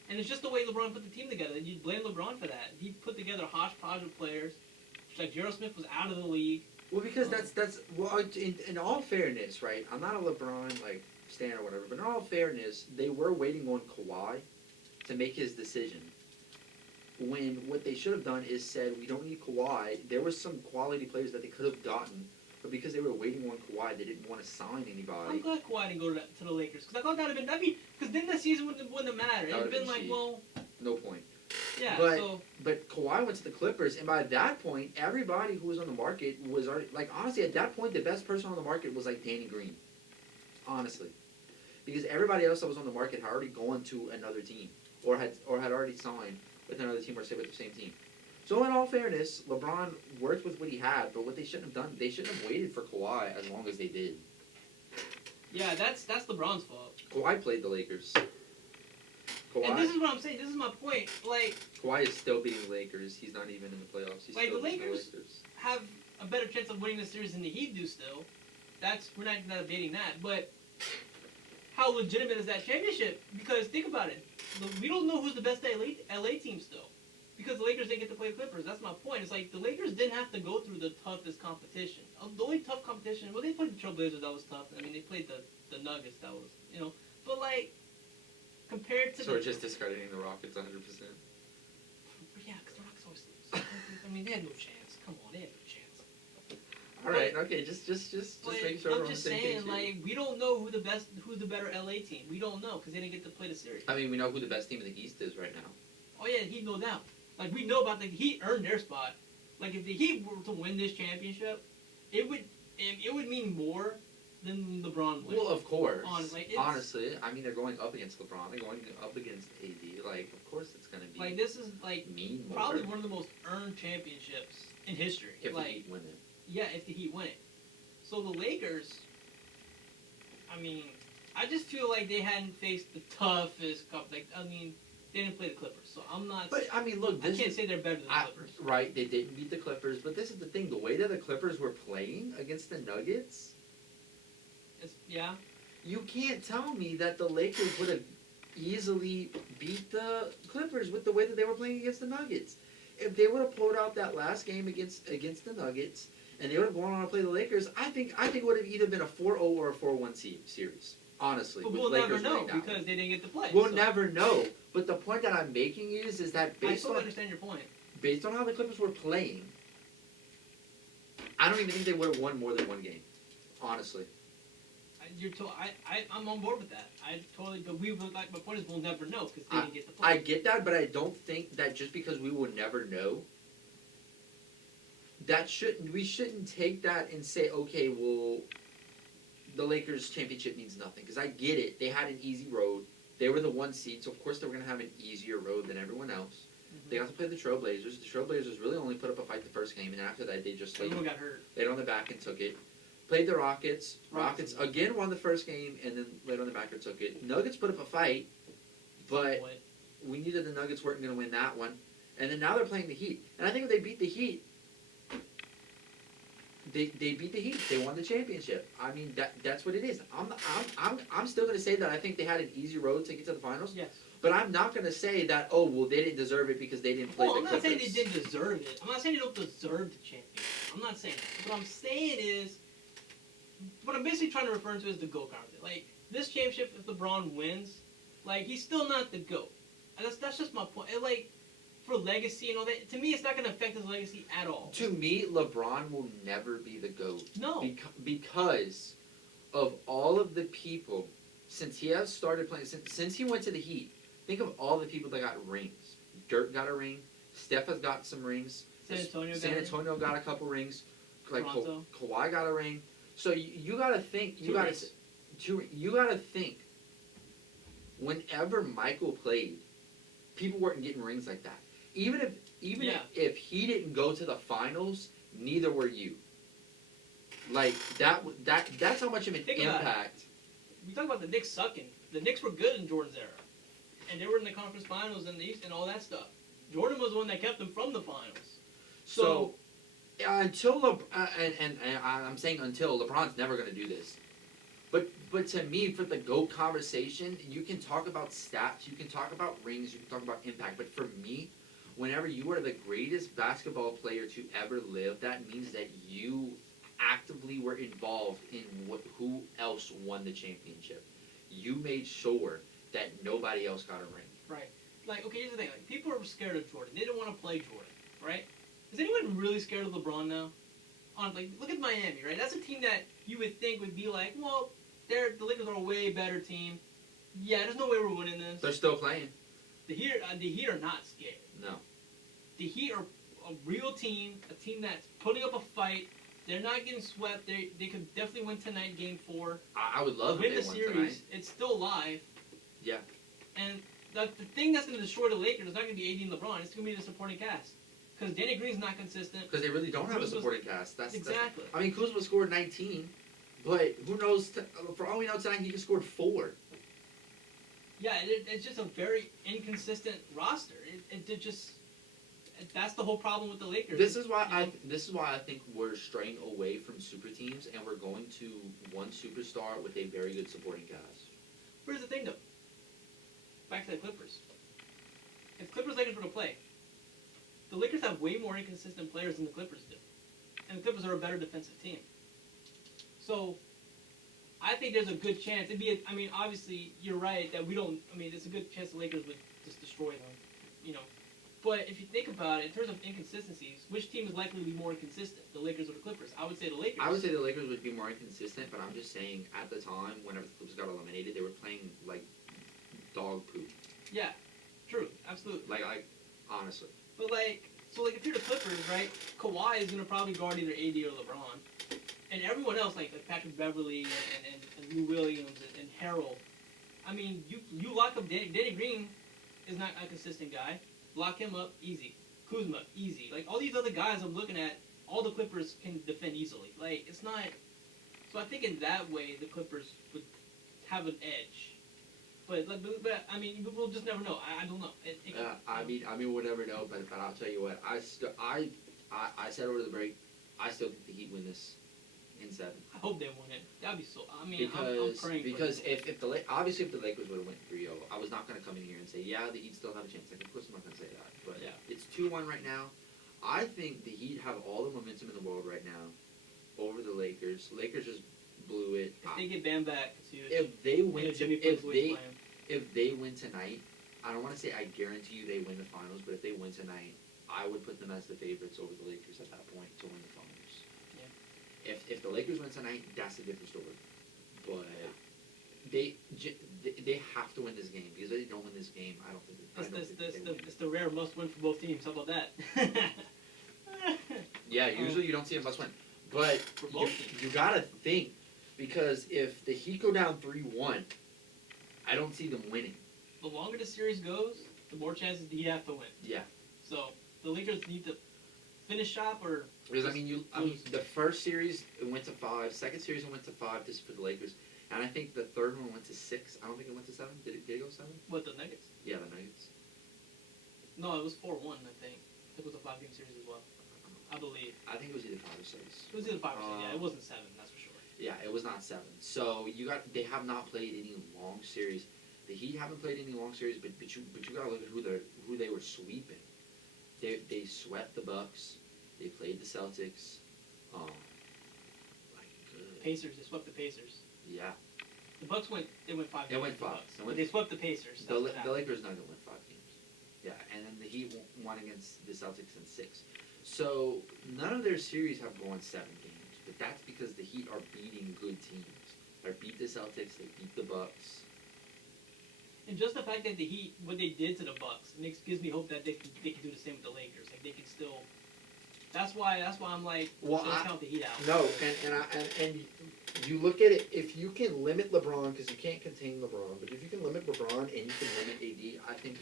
and it's just the way LeBron put the team together. You blame LeBron for that. He put together a hodgepodge of players. Like, Gerald Smith was out of the league. Well, because in all fairness, right? I'm not a LeBron stan or whatever, but in all fairness, they were waiting on Kawhi to make his decision. When what they should have done is said, we don't need Kawhi. There were some quality players that they could have gotten, but because they were waiting on Kawhi, they didn't want to sign anybody. I'm glad Kawhi didn't go to the Lakers, because I thought that would have been, because then that season wouldn't have mattered. It would have been like, well... No point. Yeah, But Kawhi went to the Clippers, and by that point, everybody who was on the market was already... honestly, at that point, the best person on the market was, Danny Green. Honestly. Because everybody else that was on the market had already gone to another team, or had already signed with another team or stayed with the same team. So in all fairness, LeBron worked with what he had, but what they shouldn't have done, they shouldn't have waited for Kawhi as long as they did. Yeah, that's LeBron's fault. Kawhi played the Lakers. And this is what I'm saying. This is my point. Kawhi is still beating the Lakers. He's not even in the playoffs. He's still the Lakers have a better chance of winning the series than the Heat do still. We're not debating that. But how legitimate is that championship? Because think about it. We don't know who's the best LA team still. Because the Lakers didn't get to play the Clippers. That's my point. It's the Lakers didn't have to go through the toughest competition. The only tough competition, they played the Trailblazers, that was tough. I mean, they played the Nuggets, that was, But, compared to... So we're just discrediting the Rockets 100%? Yeah, because the Rockets always lose. I mean, they had no chance. Come on, they had no chance. All right, okay, just making sure I'm just saying, we don't know who's the better LA team. We don't know because they didn't get to play the series. I mean, we know who the best team in the East is right now. Oh yeah, Heat, no doubt. We know about the Heat earned their spot. If the Heat were to win this championship, it would. it would mean more than LeBron wins. Well, of course. Honestly, I mean, they're going up against LeBron. They're going up against AD. Like, of course, it's gonna be this is mean more. probably one of the most earned championships in history. If the Heat win it. Yeah, if the Heat win it. So the Lakers, I mean, I just feel like they hadn't faced the toughest cup. They didn't play the Clippers, so I'm not. But I mean, look, I can't say they're better than the Clippers. Right, they didn't beat the Clippers, but this is the thing: the way that the Clippers were playing against the Nuggets. Yeah. You can't tell me that the Lakers would have easily beat the Clippers with the way that they were playing against the Nuggets. If they would have pulled out that last game against the Nuggets and they would have gone on to play the Lakers, I think it would have either been a 4-0 or a 4-1 series. Honestly, but with we'll Lakers never know winning that because one. they didn't get to play. We'll never know. But the point that I'm making is that I based totally on understand your point. based on how the Clippers were playing, I don't even think they would have won more than one game. Honestly. I'm on board with that. I totally. But my point is we'll never know because they didn't get to play. I get that, but I don't think that just because we will never know, we shouldn't take that and say, okay, well, the Lakers championship means nothing. Because I get it. They had an easy road. They were the 1 seed, so of course they were going to have an easier road than everyone else. Mm-hmm. They got to play the Trailblazers. The Trailblazers really only put up a fight the first game, and after that they just Everyone got hurt. laid on the back and took it. Played the Rockets. Rockets again won the first game and then laid on the back and took it. Nuggets put up a fight, but we knew that the Nuggets weren't going to win that one. And then now they're playing the Heat. And I think if they beat the Heat, they beat the Heat. They won the championship. I mean, that's what it is. I'm still going to say that I think they had an easy road to get to the finals. Yes. But I'm not going to say that, oh, well, they didn't deserve it because they didn't play the Clippers. I'm not saying they didn't deserve it. I'm not saying they don't deserve the championship. I'm not saying that. What I'm saying is, what I'm basically trying to refer to is the GOAT conversation. Like, this championship, if LeBron wins, he's still not the GOAT. And that's just my point. And, for legacy and all that, to me, it's not going to affect his legacy at all. To me, LeBron will never be the GOAT. No. Because of all of the people, since he has started playing, since he went to the Heat, think of all the people that got rings. Dirk got a ring. Steph has got some rings. San Antonio got a couple rings. Kawhi got a ring. So you gotta think. You gotta think. Whenever Michael played, people weren't getting rings like that. Even if he didn't go to the finals, neither were you. That's how much of an impact. We talk about the Knicks sucking. The Knicks were good in Jordan's era, and they were in the conference finals and the East and all that stuff. Jordan was the one that kept them from the finals. So until I'm saying until LeBron's never going to do this, but to me, for the GOAT conversation, you can talk about stats, you can talk about rings, you can talk about impact. But for me, whenever you are the greatest basketball player to ever live, that means that you actively were involved in who else won the championship. You made sure that nobody else got a ring. Right. Okay, here's the thing. People are scared of Jordan. They didn't want to play Jordan, right? Is anyone really scared of LeBron now? Look at Miami, right? That's a team that you would think would be well, the Lakers are a way better team. Yeah, there's no way we're winning this. They're still playing. The Heat are not scared. No. The Heat are a real team, a team that's putting up a fight. They're not getting swept. They could definitely win tonight, Game 4. I would love win if they the won series. Tonight. It's still live. Yeah. And the thing that's going to destroy the Lakers is not going to be AD and LeBron. It's going to be the supporting cast. Because Danny Green's not consistent. Because they really don't have a supporting cast. Exactly. I mean, Kuzma scored 19, but who knows? For all we know tonight, he just scored 4. Yeah, it's just a very inconsistent roster. That's the whole problem with the Lakers. This is why I think we're straying away from super teams, and we're going to one superstar with a very good supporting cast. Here's the thing, though. Back to the Clippers. If Clippers-Lakers were to play, the Lakers have way more inconsistent players than the Clippers do. And the Clippers are a better defensive team. So, I think there's a good chance. Obviously, you're right that there's a good chance the Lakers would just destroy them. But if you think about it, in terms of inconsistencies, which team is likely to be more inconsistent, the Lakers or the Clippers? I would say the Lakers. I would say the Lakers would be more inconsistent, but I'm just saying, at the time, whenever the Clippers got eliminated, they were playing like dog poop. Yeah, true, absolutely. Honestly. But if you're the Clippers, right, Kawhi is going to probably guard either AD or LeBron. And everyone else, like Patrick Beverly and Lou Williams and Harrell. I mean, you lock up Danny Green is not a consistent guy. Lock him up, easy. Kuzma, easy. Like, all these other guys I'm looking at, all the Clippers can defend easily. Like, it's not... So I think in that way, the Clippers would have an edge. But I mean, we'll just never know. I don't know. I mean, we'll never know. But I'll tell you what. I said over the break, I still think the Heat win this in 7. I hope they win it. That'd be so. I mean, Because I'm praying because for it. if the obviously if the Lakers would have went 3-0, I was not going to come in here and say the Heat still have a chance. Like, of course I'm not going to say that. But Yeah. it's 2-1 right now. I think the Heat have all the momentum in the world right now over the Lakers. Lakers just blew it. If they get Bam back, it's huge. If they win, Jimmy if they win tonight, I don't want to say I guarantee you they win the finals, but if they win tonight, I would put them as the favorites over the Lakers at that point to win the finals. Yeah. If the Lakers win tonight, that's a different story. But they have to win this game, because if they don't win this game, I don't think It's the rare must win for both teams. How about that? Yeah, usually you don't see a must win, but you gotta think, because if the Heat go down 3-1, I don't see them winning. The longer the series goes, the more chances the Heat have to win. Yeah. So the Lakers need to finish shop or. Because the first series it went to 5, second series it went to 5. This is for the Lakers, and I think the third one went to 6. I don't think it went to 7. Did it go 7? What, the Nuggets? Yeah, the Nuggets. No, it was 4-1. I think it was a 5-game series as well. I believe. I think it was either 5 or 6. It was either 5 or 6. Yeah, it wasn't 7. That's for sure. Yeah, it was not 7. So they have not played any long series. The Heat haven't played any long series, but you gotta look at who they were sweeping. They swept the Bucks. They played the Celtics. Pacers. They swept the Pacers. Yeah. The Bucks went 5 games. They went 5. But they swept the Pacers. The Lakers not gonna win 5 games. Yeah, and then the Heat won against the Celtics in 6. So none of their series have gone 7 games, but that's because the Heat are beating good teams. They beat the Celtics. They beat the Bucks. And just the fact that the Heat, what they did to the Bucks, gives me hope that they can do the same with the Lakers. Like, they can still. That's why I'm like, don't count the Heat out. No, and you look at it. If you can limit LeBron, because you can't contain LeBron, but if you can limit LeBron and you can limit AD, I think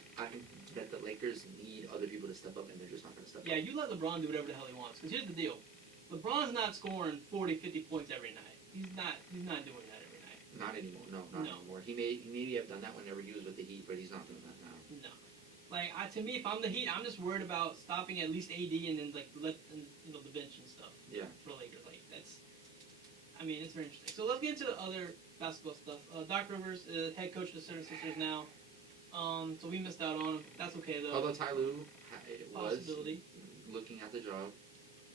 that the Lakers need other people to step up, and they're just not going to step up. Yeah, you let LeBron do whatever the hell he wants. Because here's the deal: LeBron's not scoring 40, 50 points every night. He's not doing that every night. Not anymore. No, not anymore. He maybe have done that whenever he was with the Heat, but he's not doing that now. No. Like, to me, if I'm the Heat, I'm just worried about stopping at least AD and then let the bench and stuff. Yeah. For Lakers, like that's. I mean, it's very interesting. So let's get into the other basketball stuff. Doc Rivers, head coach of the 76ers now. So we missed out on him. That's okay though. Although Ty Lue was looking at the job.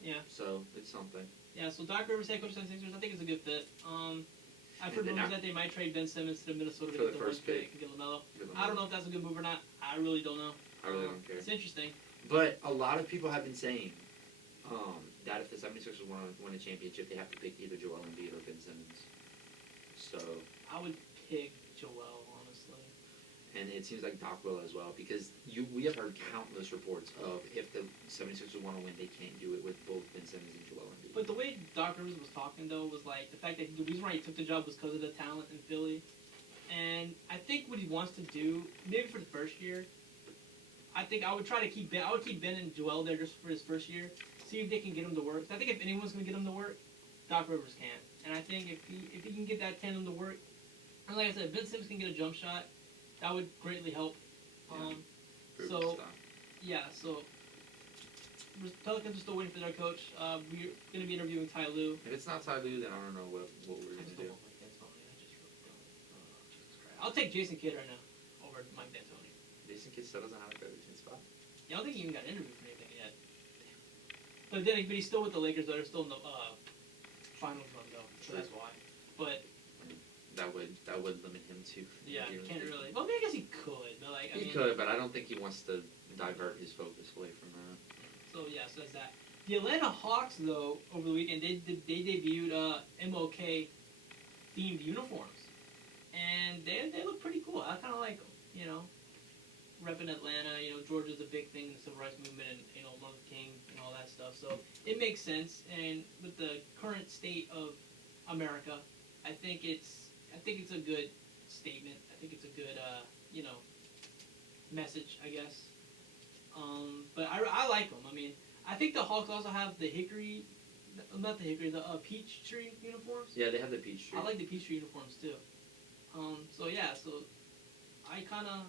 Yeah. So it's something. Yeah. So Doc Rivers, head coach of the 76ers, I think it's a good fit. I've heard rumors that they might trade Ben Simmons to Minnesota for to the first pick and get LaMelo. I don't know if that's a good move or not. I really don't know. I really don't care. It's interesting. But a lot of people have been saying that if the 76ers want to win a championship, they have to pick either Joel Embiid or Ben Simmons. So I would pick Joel, honestly. And it seems like Doc will as well, because we have heard countless reports of if the 76ers want to win, they can't do it with both Ben Simmons and Joel Embiid. But the way Doc Rivers was talking, though, was like the fact that the reason why he took the job was because of the talent in Philly. And I think what he wants to do, maybe for the first year, I think I would try to keep Ben. I would keep Ben and Joel there just for his first year, see if they can get him to work. So I think if anyone's going to get him to work, Doc Rivers can. And I think if he can get that tandem to work, and like I said, Ben Simmons can get a jump shot, that would greatly help. So Pelicans are still waiting for their coach. We're going to be interviewing Ty Lue. If it's not Ty Lue, then I don't know what we're going to do. I'll take Jason Kidd right now over Mike D'Antoni. Jason Kidd still doesn't have a good spot. Yeah, I don't think he even got an interview for anything yet. But he's still with the Lakers, though. They're still in the finals run, though. So that's why. But that would limit him to. Yeah, he can't really. Well, I guess he could, but he could, but I don't think he wants to divert his focus away from that. So yeah, so that's that. The Atlanta Hawks, though, over the weekend they debuted MLK themed uniforms, and they look pretty cool. I kind of like them, you know. repping Atlanta. Georgia's a big thing in the civil rights movement, and Martin Luther King and all that stuff. So it makes sense. And with the current state of America, I think it's a good statement. I think it's a good message, I guess. But I like them. I mean, I think the Hawks also have the peach tree uniforms. Yeah, they have the peach tree. I like the peach tree uniforms too. So I kind of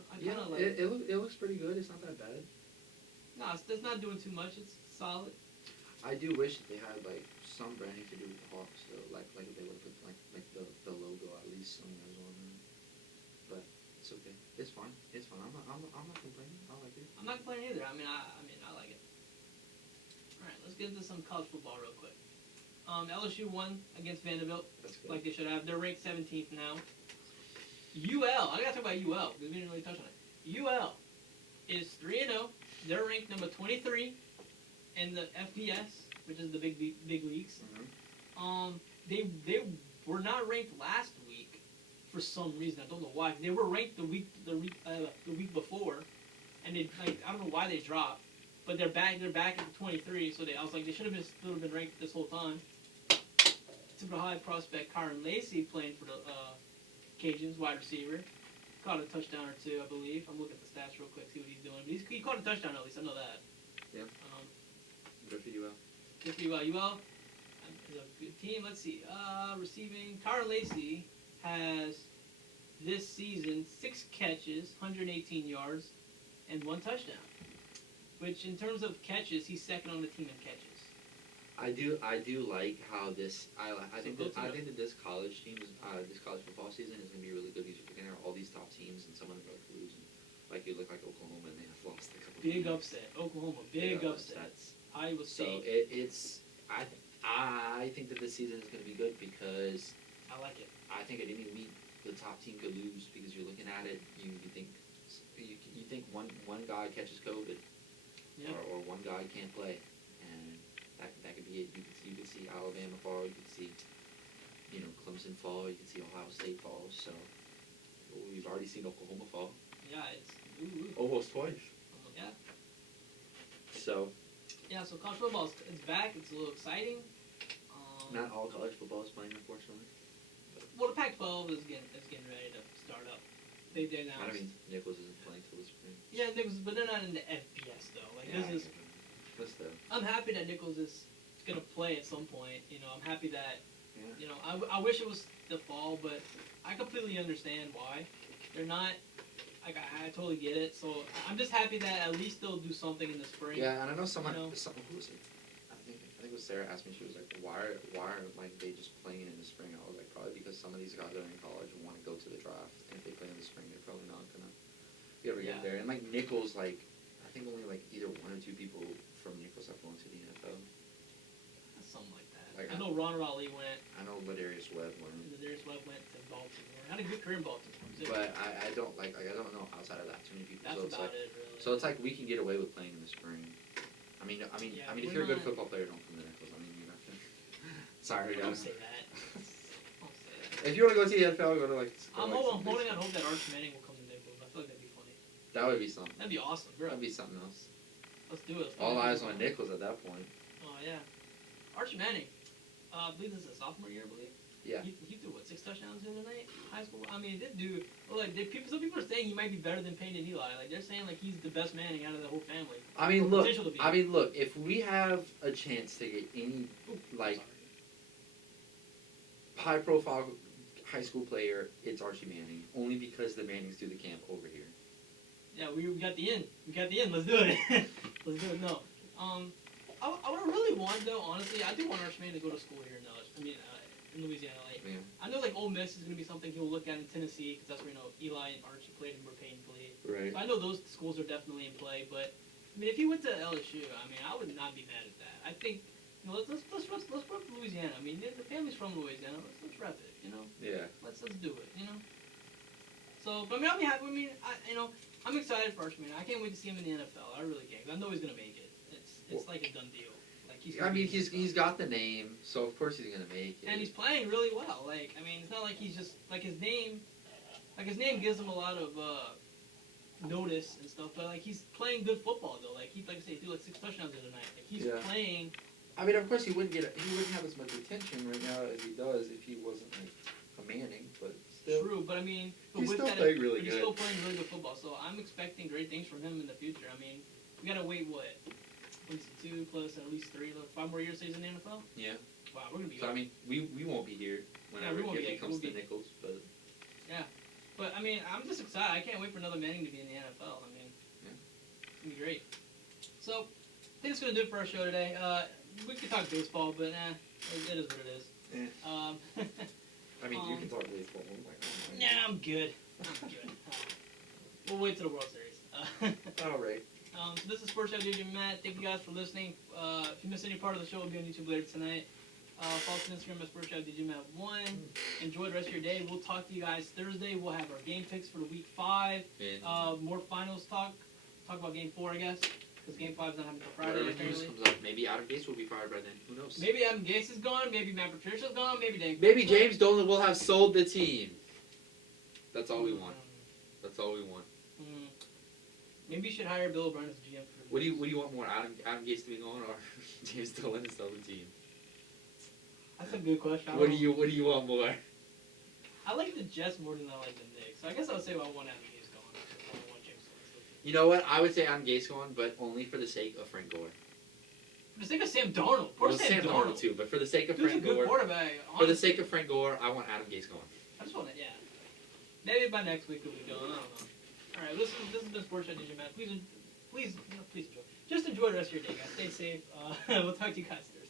like. It looks pretty good. It's not that bad. No, it's not doing too much. It's solid. I do wish that they had like some branding to do with the Hawks, though. Like if they would have put like the logo at least somewhere on there. But it's okay. It's fine. It's fine. I'm not complaining. I like it. I'm not complaining either. I mean I like it. All right, let's get into some college football real quick. LSU won against Vanderbilt, That's good. like they should have. They're ranked 17th now. UL, I gotta talk about UL because we didn't really touch on it. UL is 3-0. They're ranked number 23 in the FBS, which is the big leagues. Mm-hmm. They were not ranked last week for some reason. I don't know why. They were ranked the week before, and I don't know why they dropped. But they're back at 23. So I was like, they should have still been ranked this whole time. Super high prospect Kyron Lacey playing for the Cajuns, wide receiver. Caught a touchdown or two, I believe. I'm looking at the stats real quick, see what he's doing. But he caught a touchdown at least. I know that. Yeah. Good for UL. Good for UL. UL is a good team. Let's see. Receiving. Kyron Lacey has this season 6 catches, 118 yards, and 1 touchdown. Which, in terms of catches, he's second on the team in catches. I do like how this. I think that this college team, this college football season is going to be really good because you're looking at all these top teams and some of them are losing. Like you look like Oklahoma and they have lost a couple. Big games. upset, Oklahoma. Big upsets. Iowa State. So I think that this season is going to be good because I like it. I think at any week the top team could lose because you're looking at it. You think one guy catches COVID. Yeah. Or one guy can't play, and that could be it. You could see Alabama fall. You could see, Clemson fall. You could see Ohio State fall. So we've already seen Oklahoma fall. Yeah, it's Almost twice. yeah. So So college football it's back. It's a little exciting. not all college football is playing, unfortunately. Well, the Pac-12 is getting ready to start up. They announced. I mean, Nichols isn't playing till the spring. Yeah, Nichols, but they're not in the FBS though. This is. But still. I'm happy that Nichols is gonna play at some point. I'm happy that. Yeah. I wish it was the fall, but I completely understand why they're not. I totally get it. So I'm just happy that at least they'll do something in the spring. Yeah, and I know someone. Who was it? I think it was Sarah asked me. She was like, "Why are like they just playing in the spring?" I was like, "Probably because some of these guys are in college and want to go to the draft, and if they play in the spring, they're probably not gonna be able to get there." And like Nichols, I think only either 1 or 2 people from Nichols have gone to the NFL. Something like that. I know Ron Raleigh went. I know Ladarius Webb went. Ladarius Webb went to Baltimore. Had a good career in Baltimore. But I don't I don't know outside of that too many people. That's So it's about like it, really. so it's like we can get away with playing in the spring. I mean, if you're a good football player, don't come to Nichols. I mean, you have to. Sorry, Don't guys. say that. Don't say that. If you want to go to the NFL, go to I'm holding on hope that Arch Manning will come to Nichols. I feel like that'd be funny. That would be something. That'd be awesome, bro. That'd be something else. Let's do it. All eyes on Nichols at that point. Oh yeah, Arch Manning. I believe this is a sophomore year, I believe. Yeah. He threw 6 touchdowns the other night, high school. I mean, this dude. Some people are saying he might be better than Peyton and Eli. They're saying he's the best Manning out of the whole family. I mean, Potential to be. look. If we have a chance to get any high-profile high school player, it's Archie Manning. Only because the Mannings do the camp over here. Yeah, we got the in. We got the in. Let's do it. Let's do it. No. I would really want though. Honestly, I do want Arch Manning to go to school here in Louisiana. Yeah. I know Ole Miss is gonna be something he'll look at in Tennessee because that's where Eli and Archie played and where Peyton played. Right. So I know those schools are definitely in play, but I mean, if he went to LSU, I would not be mad at that. I think let's rep Louisiana. I mean, the family's from Louisiana. Let's rep it. Yeah. Let's do it. So, but I'll be happy. I'm excited for Arch Manning. I can't wait to see him in the NFL. I really can. 'Cause I know he's gonna make it. It's like a done deal. He's got the name, so of course he's gonna make it. And he's playing really well. It's not like he's just his name gives him a lot of notice and stuff. But like he's playing good football though. Like he, like I say, he threw like 6 touchdowns the other night. Like he's Yeah. playing. I mean, of course, he wouldn't have as much attention right now as he does if he wasn't like a Manning, but still. True, but I mean, but He's with still that, playing really but he's good. still playing really good football. So I'm expecting great things from him in the future. I mean, we gotta wait what, 2 plus at least 3, 5 more years he's in the NFL. Yeah. Wow, we're gonna be. So I mean, we won't be here whenever we won't it be- comes we'll to be- Nichols, but But I mean, I'm just excited. I can't wait for another Manning to be in the NFL. I mean, it's gonna be great. So I think it's gonna do it for our show today. We could talk baseball, but it is what it is. I mean, you can talk baseball. I'm like, oh my. Nah, I'm good. I'm good. We'll wait till the World Series. All right. So this is Sportschat DJ Matt. Thank you guys for listening. If you missed any part of the show, it'll be on YouTube later tonight. Follow us on Instagram at Sportschat DJ Matt 1. Enjoy the rest of your day. We'll talk to you guys Thursday. We'll have our game picks for the week 5. More finals talk. Talk about game 4, I guess. Because game 5 is not happening until Friday, whatever news apparently. comes up, maybe Adam Gase will be fired by then. Who knows? Maybe Adam Gase is gone. Maybe Matt Patricia's gone. Maybe Dan. Maybe Quin's gone. James Dolan will have sold the team. That's all we want. That's all we want. Maybe you should hire Bill O'Brien as GM. For What do you want more? Adam Gase to be gone or James Dolan to sell the team? That's a good question. What do you want more? I like the Jets more than I like the Knicks. So I guess I would say I want Adam Gase gone. I don't want James Dolan. You know what? I would say Adam Gase gone, but only for the sake of Frank Gore. For the sake of Sam Darnold. Poor Well, Sam Darnold. too, but for the sake of Dude's a Frank good Gore. quarterback. For the honestly. sake of Frank Gore, I want Adam Gase gone. I just want to, yeah. Maybe by next week we'll be going. I don't know. All right, listen. This has been Sportschat DJ Matt. Please enjoy. Just enjoy the rest of your day, guys. Stay safe. We'll talk to you guys Thursday.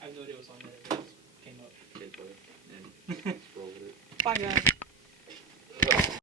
I have no idea what song that is. It just came up. Okay, play it. And scroll with it. Bye, guys.